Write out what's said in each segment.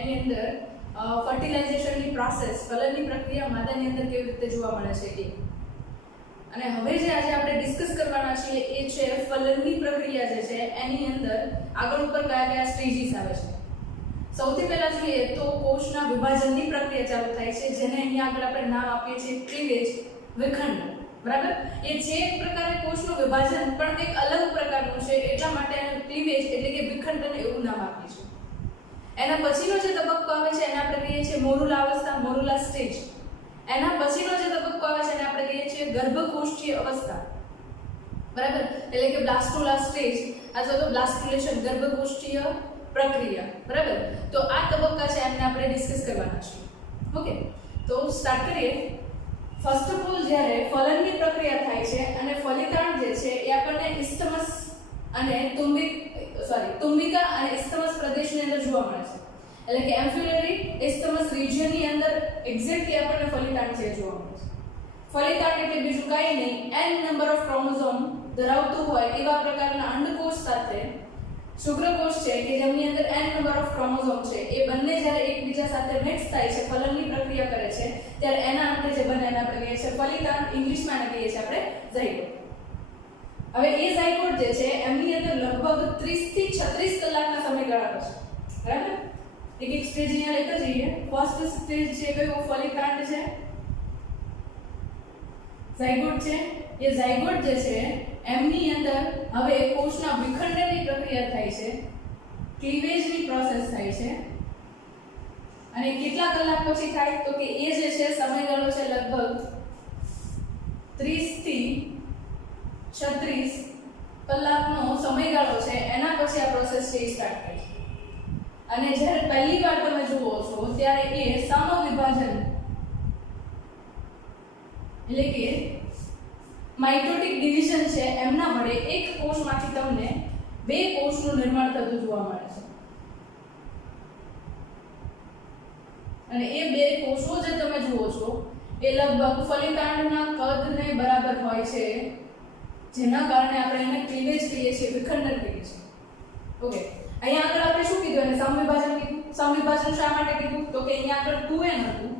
એની અંદર ફર્ટિલાઇઝેશનની પ્રોસેસ, ફલનની પ્રક્રિયા માદાની અંદર કેવી રીતે જોવા મળે છે એ. અને હવે જે આજે આપણે ડિસ્કસ કરવાના છીએ એ છે ફલનની પ્રક્રિયા જે છે એની અંદર આગળ ઉપર કયા કયા સ્ટેજીસ આવે છે. સૌથી પહેલા જોઈએ તો કોષના વિભાજનની પ્રક્રિયા ચાલુ થાય છે, જેને અહીંયા આગળ આપણે નામ આપીએ છીએ ક્લીવેજ, વિખંડન. બરાબર? એ જે એક પ્રકારે કોષનું વિભાજન પણ કંઈક અલગ પ્રકારનું છે એટલા માટે એને ક્લીવેજ એટલે કે વિખંડન એવું નામ આપીએ છીએ. એના પછીનો જે તબક્કો આવે છે એને આપણે કહીએ છીએ મોરુલા અવસ્થા, મોરુલા સ્ટેજ. એના પછીનો જે તબક્કો આવે છે એને આપણે કહીએ છીએ ગર્ભકોષ્ઠીય અવસ્થા. બરાબર? એટલે કે બ્લાસ્ટુલા સ્ટેજ અથવા તો બ્લાસ્ટુલેશન, ગર્ભકોષ્ઠીય પ્રક્રિયા. બરાબર? તો આ તબક્કા છે એમને આપણે ડિસ્કસ કરવાના છે. ઓકે, તો સ્ટાર્ટ કરીએ. ફર્સ્ટ ઓફ ઓલ જ્યારે ફલનની પ્રક્રિયા થાય છે અને ફલિતાંડ જે છે એ આપણને ઇસ્થમસ અને તુંબિકા અને ઇસ્થમસ પ્રદેશની અંદર જોવા મળે છે. એટલે કે એમ્ફિલરી ઇસ્થમસ રિજિયનની અંદર એક્ઝેક્ટલી આપણને ફલિતાંડ છે જોવા મળે છે. ફલિતાંડ એટલે બીજું કાંઈ નહીં, n નંબર ઓફ ક્રોમોઝોમ ધરાવતું હોય એવા પ્રકારના અંડકોષ સાથે શુક્રકોષ છે કે જેમની અંદર n નંબર ઓફ ક્રોમોઝોમ છે એ બંને જ્યારે એકબીજા સાથે મિક્સ થાય છે, ફલનની પ્રક્રિયા કરે છે, ત્યારે એના અંતે જે બને એને આપણે કહીએ છીએ ફલિતાંડ. ઇંગ્લિશમાં એને કહીએ છીએ આપણે ઝાયગોટ. હવે એ ઝાયગોટ જે છે એમની અંદર લગભગ 30 થી 36 કલાકના સમયગાળા છે. બરાબર? એક સ્ટેજ અહીંયા લેતા જઈએ. ફર્સ્ટ સ્ટેજ છે કયો? ફલિતાંડ છે, ઝાયગોટ છે. એ ઝાયગોટ જે છે એમની અંદર હવે કોષના વિખંડનની પ્રક્રિયા થાય છે, ક્લીવેજની પ્રોસેસ થાય છે. અને કેટલા કલાક પછી થાય તો કે એ જે છે સમયગાળો છે લગભગ 30 થી 36 કલાકનો સમયગાળો છે. એના પછી આ પ્રોસેસ છે સ્ટાર્ટ થાય છે. અને જ્યારે પહેલી વાર તમે જુઓ છો ત્યારે એ સમવિભાજન એટલે કે માઇટોટિક ડિવિઝન છે એમના વડે એક કોષમાંથી તમને બે કોષનું નિર્માણ થતું જોવા મળે છે. અને એ બે કોષો જે તમે જુઓ છો એ લગભગ ફલિતાંડના કદને બરાબર હોય છે, જેના કારણે આપણે એને ક્લીવેજ કહીએ છીએ, વિખંડન કહીએ છીએ. ઓકે, અહીંયા આગળ આપણે શું કીધું? અને સમવિભાજન કીધું. સમવિભાજન શા માટે કીધું? તો કે અહીંયા આગળ 2n હતું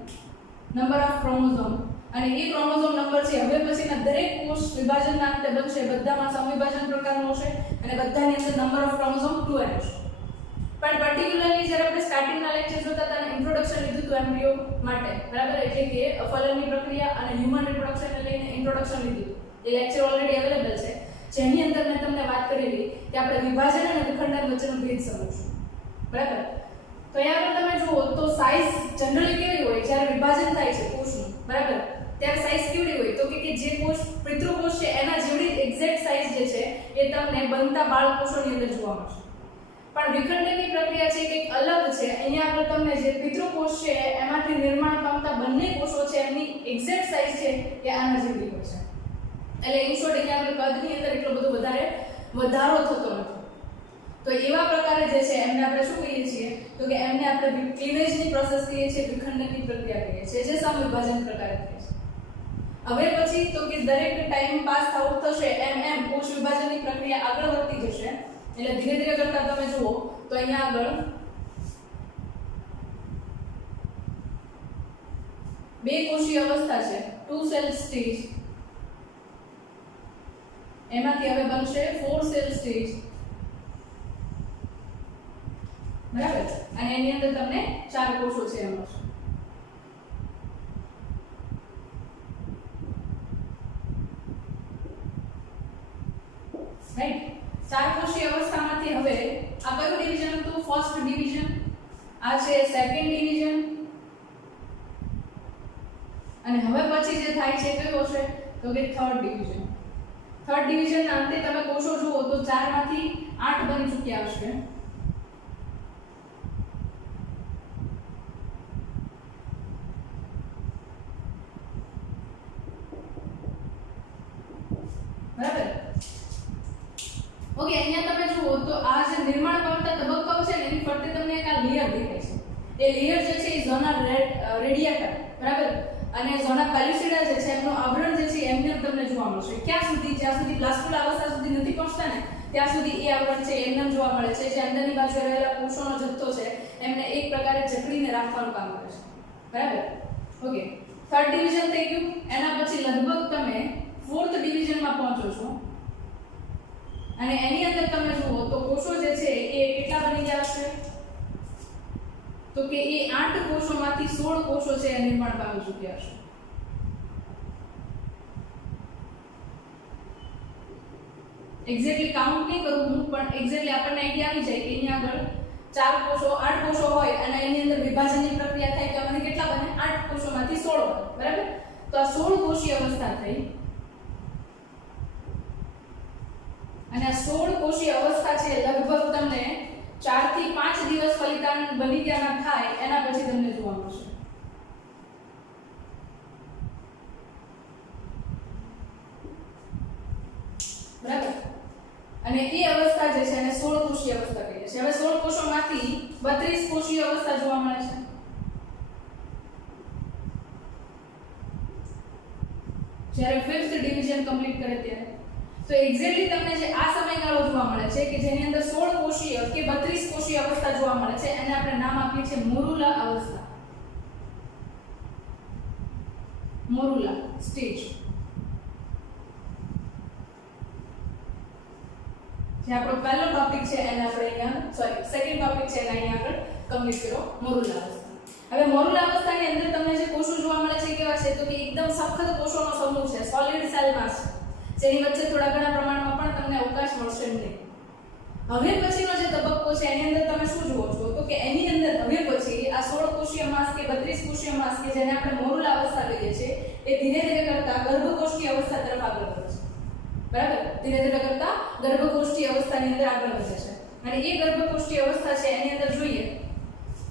નંબર ઓફ ક્રોમોઝોમ, અને એ ક્રોમોઝોમ નંબર છે હવે પછીના દરેક કોષ વિભાજનના અંતે બનશે બધામાં સમવિભાજન પ્રકારનો હશે અને બધાની અંદર નંબર ઓફ ક્રોમોઝોમ 2n હશે. પણ પર્ટિક્યુલરલી જ્યારે આપણે સ્ટાર્ટિંગના લેક્ચર જોતા હતા અને ઇન્ટ્રોડક્શન લીધું હતું એમ્બ્રિયો માટે, બરાબર, એટલે કે ફલનની પ્રક્રિયા અને હ્યુમન રિપ્રોડક્શનને લઈને ઇન્ટ્રોડક્શન લીધું. એ લેક્ચર ઓલરેડી અવેલેબલ છે, જેની અંદર મેં તમને વાત કરેલી કે આપણે વિભાજન અને વિખંડન વચ્ચેનો ભેદ સમજશું. બરાબર? તો અહીંયા આગળ તમે જુઓ તો સાઇઝ જનરલી કેવી હોય જ્યારે વિભાજન થાય છે કોષનું, બરાબર, ત્યારે સાઇઝ કેવડી હોય તો કે જે કોષ પિતૃકોષ છે એના જેવડી એક્ઝેક્ટ સાઇઝ જે છે એ તમને બનતા બાળકોષોની અંદર જોવા મળશે. પણ વિખંડનની પ્રક્રિયા છે કંઈક અલગ છે. અહીંયા આગળ તમને જે પિતૃકોષ છે એમાંથી નિર્માણ પામતા બંને કોષો છે એમની એક્ઝેક્ટ સાઇઝ છે એ આના જેવડી હોય છે. એટલે ઇન શોર્ટ અહીંયા આગળ કદની અંદર એટલો બધો વધારો થતો નથી. તો એવા પ્રકારે જે છે એમને આપણે શું કહીએ છીએ તો કે એમને આપણે ક્લીવેજની પ્રોસેસ કહીએ છીએ, વિખંડનની પ્રક્રિયા કહીએ છીએ, જે સમવિભાજન પ્રકારે થાય છે. હવે પછી તો કે દરેક ટાઈમ પાસ થશે એમ કોષ વિભાજનની પ્રક્રિયા આગળ વધતી જશે. એટલે ધીરે ધીરે કરતા તમે જુઓ તો અહીંયા આગળ બે કોષીય અવસ્થા છે, 2 સેલ સ્ટેજ, એમાંથી હવે બનશે 4 સેલ સ્ટેજ. બરાબર? અને એની અંદર તમને 4 કોષો છે એમ મળશે. રાઈટ? 4 કોષીય અવસ્થામાંથી હવે આ કયું ડિવિઝન હતું? First division. આ છે સેકન્ડ ડિવિઝન. અને હવે પછી જે થાય છે કયો હશે તો કે થર્ડ ડિવિઝન. થર્ડ ડિવિઝનના અંતે તમે કોષો જુઓ તો 4 માંથી 8 બની ચૂક્યા હશે. બરાબર? ઓકે, અહીંયા તમે જુઓ તો આ જે નિર્માણ પામતા તબક્કાઓ છે ને એની ફરતે તમને એક આ લેયર દેખાય છે. એ લેયર જે છે એ ઝોના રેડિયાટા, બરાબર, અને ઝોના પેલ્યુસિડા જે છે એમનું આવરણ જે છે એમને તમને જોવા મળશે. ક્યાં સુધી? જ્યાં સુધી બ્લાસ્ટુલા અવસ્થા સુધી નથી પહોંચતા ને ત્યાં સુધી એ આવરણ છે એમને જોવા મળે છે. જે અંદરની બાજુ રહેલા કોષોનો જથ્થો છે એમને એક પ્રકારે જકડીને રાખવાનું કામ કરે છે. બરાબર? ઓકે, થર્ડ ડિવિઝન થઈ ગયું. એના પછી લગભગ તમે ફોર્થ ડિવિઝનમાં પહોંચો છો અને એની અંદર તમે જુઓ તો કોષો જે છે એ કેટલા બની ગયા હશે? તો કે એ 8 કોષોમાંથી 16 કોષો છે એ નિર્માણ પામી ચૂક્યા હશે. એક્ઝેક્ટલી કાઉન્ટ નહીં કરું હું, પણ એક્ઝેક્ટલી આપણને આઈડિયા આવી જાય કે અહીંયા આગળ 4 કોષો 8 કોષો હોય અને એની અંદર વિભાજનની પ્રક્રિયા થાય તો મને કેટલા બને? 8 કોષોમાંથી 16 બને. બરાબર? તો આ 16 કોષીય અવસ્થા થઈ અને આ 16 કોષીય અવસ્થા છે લગભગ તમને 4 થી 5 દિવસ ફલિતાંડ બની ગયા થાય એના પછી તમને જોવા મળશે. બરાબર? અને એ અવસ્થા જે છે એને 16 કોષીય અવસ્થા કહીએ છીએ. હવે 16 કોષોમાંથી 32 કોષીય અવસ્થા જોવા મળે છે. જ્યારે 5th ડિવિઝન કમ્પ્લીટ કરે ત્યારે તો એક્ઝેક્ટલી તમને જે આ સમયગાળો જોવા મળે છે કે જેની અંદર 16 કોષીય કે 32 કોષીય અવસ્થા જોવા મળે છે એને આપણે નામ આપીએ છીએ મોરુલા અવસ્થા. Morula stage. જે આપણો પહેલો ટોપિક છે એને આપણે અહીંયા સેકન્ડ ટોપિક છે એને અહીંયા આગળ કમ્પ્લીટ કર્યો, મોરુલા અવસ્થા. હવે મોરુલા અવસ્થાની અંદર તમને જે કોષો જોવા મળે છે કેવા છે? તો કે એકદમ સખત કોષોનો સમૂહ છે, સોલિડ સેલ માસ છે, જેની વચ્ચે થોડા ઘણા પ્રમાણમાં પણ તમને અવકાશ મળશે નહીં. હવે પછીનો જે તબક્કો છે એની અંદર તમે શું જુઓ છો? તો કે એની અંદર હવે પછી આ 16 કોષીય માસ કે 32 કોષીય માસ કે જેને આપણે મોરુલા અવસ્થા કહીએ છીએ એ ધીરે ધીરે કરતા ગર્ભકોષ્ઠીય અવસ્થા તરફ આગળ વધે છે. બરાબર? ધીરે ધીરે કરતા ગર્ભકોષ્ઠીય અવસ્થાની અંદર આગળ વધે છે અને એ ગર્ભકોષ્ઠીય અવસ્થા છે એની અંદર જોઈએ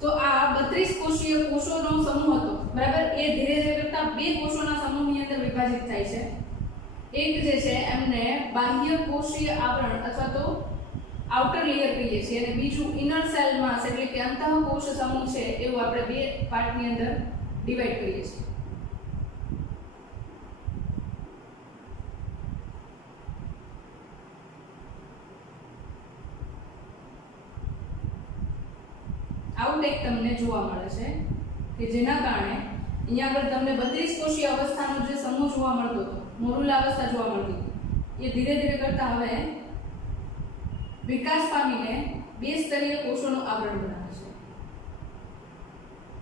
તો આ 32 કોષીય કોષોનો સમૂહ હતો. બરાબર? એ ધીરે ધીરે કરતા 2 કોષોના સમૂહની અંદર વિભાજિત થાય છે. એક જે છે એમને બાહ્ય કોષીય આવરણ અથવા તો આઉટર લેયર કહીએ છીએ અને બીજું ઇનર સેલ માસ એટલે કે અંતઃકોષ સમૂહ છે એવું આપણે 2 પાર્ટની અંદર ડિવાઈડ કરીએ છીએ. આવું એક તમને જોવા મળે છે કે જેના કારણે અહીંયા આગળ તમને 32 કોષીય અવસ્થાનો જે સમૂહ જોવા મળતો હતો, મોરુલા અવસ્થા જોવા મળતી હતી, એ ધીરે ધીરે કરતા હવે વિકાસ પામીને 2 સ્તરીય કોષોનું આવરણ બનાવે છે.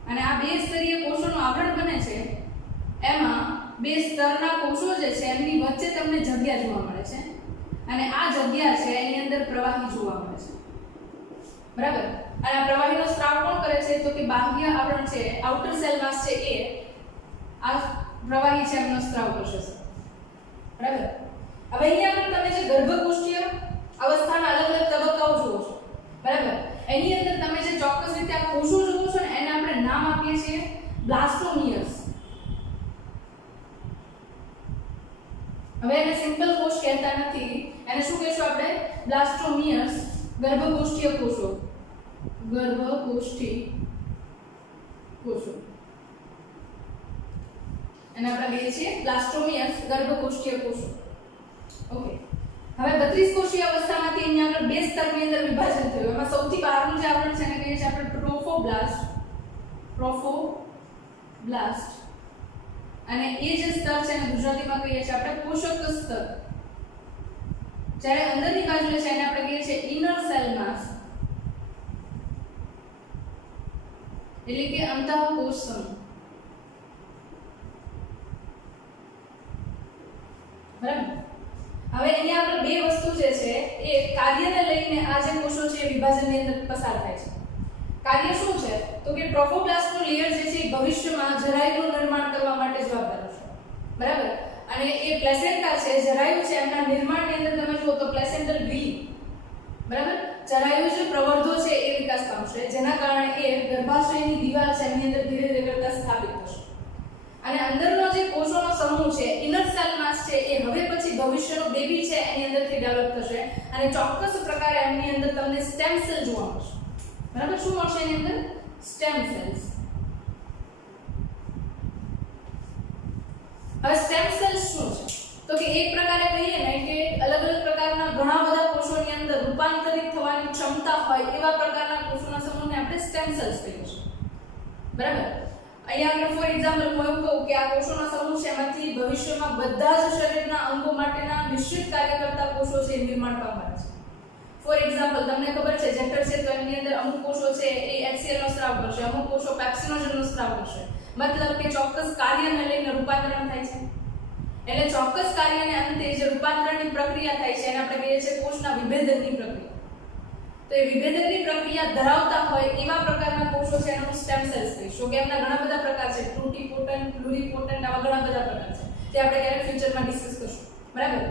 અને આ 2 સ્તરીય કોષોનું આવરણ બને છે એમાં 2 સ્તરના કોષો જે છે એમની વચ્ચે તમને જગ્યા જોવા મળે છે અને આ જગ્યા છે એની અંદર પ્રવાહી જોવા મળે છે. બરાબર? અને આ પ્રવાહીનો સ્ત્રાવ કોણ કરે છે? તો કે બાહ્ય આવરણ છે, આઉટર સેલ માસ છે એ આ પ્રવાહી છે એમનો સ્ત્રાવ કરશે. બરાબર? હવે અહીંયા પણ તમે જે ગર્ભકોષ્ઠીય અવસ્થાના અલગ અલગ તબક્કાઓ જુઓ છો. બરાબર? એની અંદર તમે જે ચોક્કસ રીતે આ કોષો જુઓ છો ને એને આપણે નામ આપીએ છીએ બ્લાસ્ટોમિયર્સ. હવે એને સિમ્પલ કોષ કહેતા નથી, એને શું કહેશું આપણે? બ્લાસ્ટોમિયર્સ, ગર્ભકોષ્ઠીય કોષો. ગર્ભકોષ્ઠી કોષો એને આપણે કહીએ છીએ બ્લાસ્ટોમિયર્સ, ગર્ભકોષ્ઠીય કોષો. ઓકે, હવે 32 કોષીય અવસ્થામાંથી અહીંયા આગળ 2 સ્તરની અંદર વિભાજન થયું. એમાં સૌથી બહારનું જે આવરણ છે એને કહીએ છીએ આપણે ટ્રોફોબ્લાસ્ટ. ટ્રોફોબ્લાસ્ટ અને એ જે સ્તર છે એને ગુજરાતીમાં કહીએ છીએ આપણે પોષક સ્તર. જ્યારે અંદરની બાજુ છે એને આપણે કહીએ છીએ ઇનર સેલ માસ એટલે કે અંતઃકોષ સમૂહ. બરાબર? હવે અહીંયા આપણે 2 વસ્તુ જે છે એ કાર્યને લઈને આ જે કોષો છે એ વિભાજનની અંદર પસાર થાય છે. કાર્ય શું છે? તો કે ટ્રોફોબ્લાસ્ટનું લેયર જે છે એ ભવિષ્યમાં જરાયુનું નિર્માણ કરવા માટે જવાબદાર છે. બરાબર? અને એ પ્લેસેન્ટા છે, જરાયુ છે, એમના નિર્માણની અંદર તમે જુઓ તો પ્લેસેન્ટલ વીલ. બરાબર? જરાયુ જે પ્રવર્ધો છે એ વિકાસ પામશે જેના કારણે એ ગર્ભાશયની દીવાલ છે એની અંદર ધીરે ધીરે કરતા સ્થાપિત થશે. અને અંદરનો જે કોષોનો સમૂહ છે, ઇનર સેલ માસ છે, એ હવે પછી ભવિષ્યનો બેબી છે એની અંદરથી ડેવલપ થશે અને ચોક્કસ પ્રકારે એમની અંદર તમને સ્ટેમ સેલ જોવા મળશે. બરાબર? શું મળશે એની અંદર? Stem cells. હવે સ્ટેમ સેલ્સ શું છે? તો કે એક પ્રકારે કહીએ ને કે અલગ અલગ પ્રકારના ઘણા બધા કોષોની રૂપાંતરિત થવાની ક્ષમતા હોય એવા પ્રકારના કોષોના સમૂહને આપણે સ્ટેમ સેલ્સ કહીએ છીએ. બરાબર. અહીંયા આપણે ફોર એક્ઝામ્પલ હું એવું કહું કે આ કોષોના સમૂહ છે એમાંથી ભવિષ્યમાં બધા જ શરીરના અંગો માટેના નિશ્ચિત કાર્ય કરતા કોષો છે એ નિર્માણ પામવાના છે. ફોર એક્ઝામ્પલ તમને ખબર છે જેક્ટર છે તો એની અંદર અમુક કોષો છે એ HCl નો સ્ત્રાવ કરશે, અમુક કોષો પેપ્સિનોજનનો સ્ત્રાવ કરશે. મતલબ કે ચોક્કસ કાર્યને લઈને રૂપાંતરણ થાય છે. એટલે ચોક્કસ કાર્યને અંતે જે રૂપાંતરણની પ્રક્રિયા થાય છે એને આપણે કહીએ છીએ કોષના વિભેદનની પ્રક્રિયા. તો એ વિભેદનની પ્રક્રિયા ધરાવતા હોય એવા પ્રકારના કોષો છે એનું સ્ટેમ સેલ્સ કહીશું. કે એમના ઘણા બધા પ્રકાર છે, પ્લુરિપોટન્ટ, પ્લુરિપોટન્ટ, આવા ઘણા બધા પ્રકાર છે. તે આપણે ક્યારેક ફ્યુચરમાં ડિસ્કસ કરશું. બરાબર.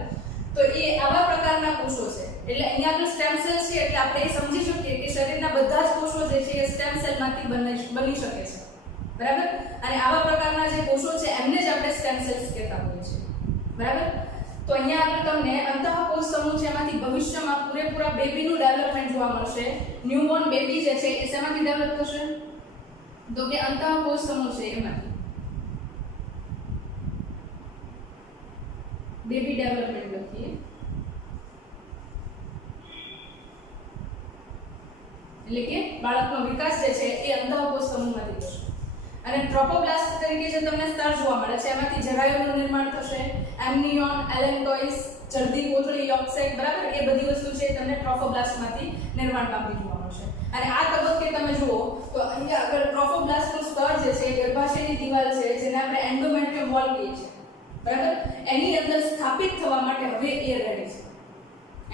તો એ આવા પ્રકારના કોષો છે. એટલે અહીંયા આગળ સ્ટેમ સેલ છે એટલે આપણે એ સમજી શકીએ કે શરીરના બધા જ કોષો જે છે એ સ્ટેમ સેલમાંથી બની શકે છે. બરાબર. અને આવા પ્રકારના જે કોષો છે એમને જ આપણે સ્ટેમ સેલ્સ કહેતા હોઈએ છીએ. બરાબર. તો અહીંયા આપણે તમને અંતઃકોષ સમૂહ છે એમાંથી ભવિષ્યમાં પૂરેપૂરા બેબીનું ડેવલપમેન્ટ જોવા મળશે. ન્યૂબોર્ન બેબી જે છે એ શેમાંથી ડેવલપ થશે? તો કે અંતઃકોષ સમૂહ છે એમાંથી બેબી ડેવલપમેન્ટ લખીએ એટલે કે બાળકનો વિકાસ જે છે એ અંતઃકોષ સમૂહમાંથી થશે. અને ટ્રોફોબ્લાસ્ટ તરીકે જે તમને સ્તર જોવા મળે છે એમાંથી જરાયુનું નિર્માણ થશે, એમ્નિયોન, એલેન્ટોઇસ, જર્દી કોથળી, યોક સેક, બરાબર. એ બધી વસ્તુ છે તમને ટ્રોફોબ્લાસ્ટમાંથી નિર્માણ પામતી જોવા મળશે. અને આ તબક્કે તમે જુઓ તો અહીંયા આગળ ટ્રોફોબ્લાસ્ટનું સ્તર જે છે એ ગર્ભાશયની દિવાલ છે જેને આપણે એન્ડોમેટ્રિયમ વોલ કહીએ છીએ. બરાબર. એની અંદર સ્થાપિત થવા માટે હવે એ રેડી છે.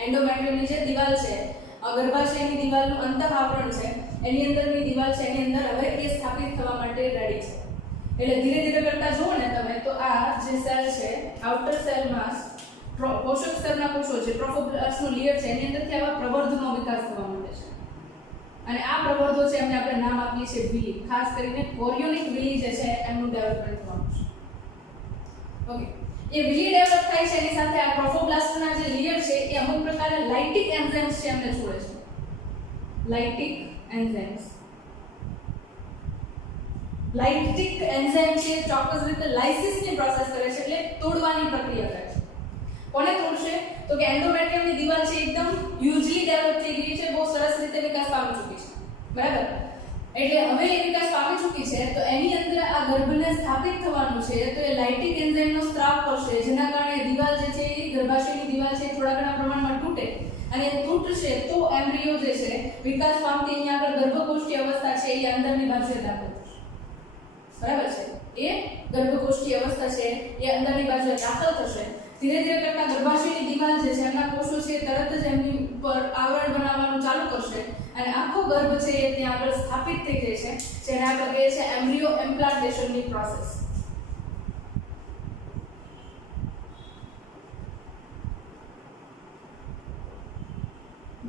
એન્ડોમેટ્રિયમની જે દિવાલ છે ગર્ભાશયની દિવાલનું અંતઃ આવરણ છે એની અંદરની દિવાલ છે એની અંદર હવે એ સ્થાપિત થવા માટે રેડી છે. એટલે ધીરે ધીરે કરતા જુઓ ને તમે તો આ જે સેલ છે આઉટર સેલ માસ પોષક સ્તરના કોષો છે ટ્રોફોબ્લાસ્ટનું લેયર છે એની અંદરથી આવા પ્રવર્ધનો વિકાસ થવા માંડે છે. અને આ પ્રવર્ધો છે એમને આપણે નામ આપીએ છીએ વિલી. ખાસ કરીને કોરિયોનિક વિલી જે છે એમનું ડેવલપમેન્ટ થવાનું છે. ઓકે. એ વિલી ડેવલપ થાય છે એની સાથે આ ટ્રોફોબ્લાસ્ટના જે લેયર છે એ અમુક પ્રકારે લાઇટિક એન્ઝાઇમ્સ છે એમને છોડે છે. લાઇટિક એન્ઝાઇમ્સ છે ચોક્કસ રીતે લાઇસિસની પ્રોસેસ કરે છે એટલે તોડવાની પ્રક્રિયા કરે છે. કોને તોડશે? તો કે એન્ડોમેટ્રિયમની દિવાલ છે એકદમ હ્યુજલી ડેવલપ થઈ ગઈ છે, બહુ સરસ રીતે વિકાસ પામી ચૂકી છે. બરાબર. એટલે હવે એ વિકાસ પામી ચૂકી છે તો એની અંદર આ ગર્ભને સ્થાપિત થવાનું છે તો એ લાઇટિક એન્ઝાઇમનો સ્ત્રાવ કરશે જેના કારણે દિવાલ જે છે એ ગર્ભાશયની દિવાલ છે થોડા ઘણા પ્રમાણમાં તૂટે અને તૂટશે તો એમ્બ્રિયો જે છે વિકાસ પામતી અહીંયા આગળ ગર્ભકોષ્ઠી અવસ્થા છે એ અંદરની બાજુએ દાખલ થશે. બરાબર છે. એ ગર્ભકોષ્ઠી અવસ્થા છે એ અંદરની બાજુએ દાખલ થશે. ધીરે ધીરે કરતા ગર્ભાશયની દિવાલ જે છે એમના કોષો છે તરત જ એમની ઉપર આવરણ બનાવવાનું ચાલુ કરશે અને આખો ગર્ભ છે એ ત્યાં આગળ સ્થાપિત થઈ જાય છે જેને આપણે કહીએ છીએ એમ્બ્રિયો ઇમ્પ્લાન્ટેશનની પ્રોસેસ.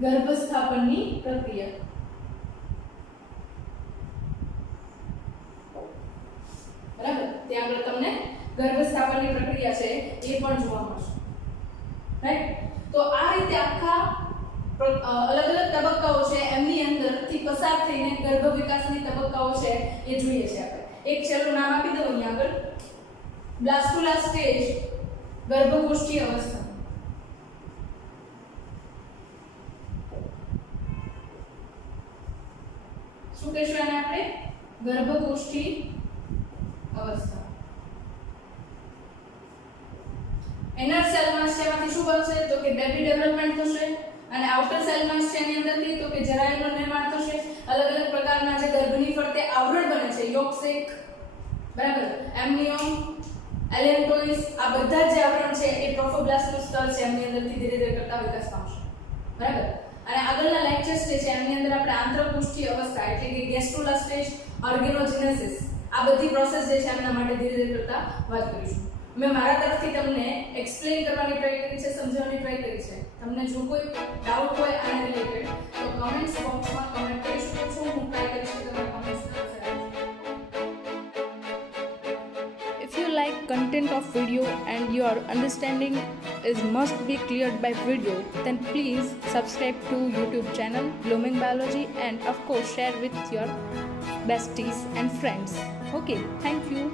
ગર્ભ સ્થાપનની પ્રક્રિયા. બરાબર. ત્યાં આગળ તમને ગર્ભ સ્થાપનની પ્રક્રિયા છે એ પણ જોવા મળશે. રાઈટ. તો આ રીતે આખા અલગ અલગ તબક્કાઓ છે એમની અંદરથી પસાર થઈને ગર્ભ વિકાસની તબક્કાઓ છે એ જોઈએ છે આપણે. એક છેલ્લું નામ આપી દઉં અહીંયા આગળ. બ્લાસ્ટુલા સ્ટેજ ગર્ભકોષ્ઠી અવસ્થા. શું કહેશું એને આપણે? ગર્ભકોષ્ઠી અવસ્થા. ઇનર સેલ માસ છે એમાંથી શું બનશે? તો કે બેબી ડેવલપમેન્ટ થશે. અને આઉટર સેલ માસ છે એની અંદરથી તો કે જરાયુનું નિર્માણ થશે. અલગ અલગ પ્રકારના જે ગર્ભની ફરતે આવરણ બને છે યોક સેક, બરાબર, એમ્નિયોન, એલેન્ટોઇસ, આ બધા જે આવરણ છે એ ટ્રોફોબ્લાસ્ટનું સ્તર છે એમની અંદરથી ધીરે ધીરે કરતા વિકાસ પામશે. બરાબર. અને આગળના લેક્ચર્સ જે છે એમની અંદર આપણે આંતરકોષ્ઠી અવસ્થા એટલે કે ગેસ્ટ્રુલા સ્ટેજ, ઓર્ગેનોજેનેસિસ આ બધી પ્રોસેસ જે છે એમના માટે ધીરે ધીરે કરતા વાત કરીશું. મેં મારા તરફથી તમને એક્સપ્લેન કરવાની ટ્રાય કરી છે, સમજાવવાની ટ્રાય કરી છે. તમને જો કોઈ ડાઉટ હોય આને રિલેટેડ તો કમેન્ટ્સ બોક્સમાં કમેન્ટ કરી શકો છો. હું ટ્રાય કરીશ કે તમારા કમેન્ટ્સના આન્સર આપું. If you like content of video and your understanding is must be cleared by video, then please subscribe to YouTube channel Blooming Biology and of course share with your besties and friends. Okay, thank you.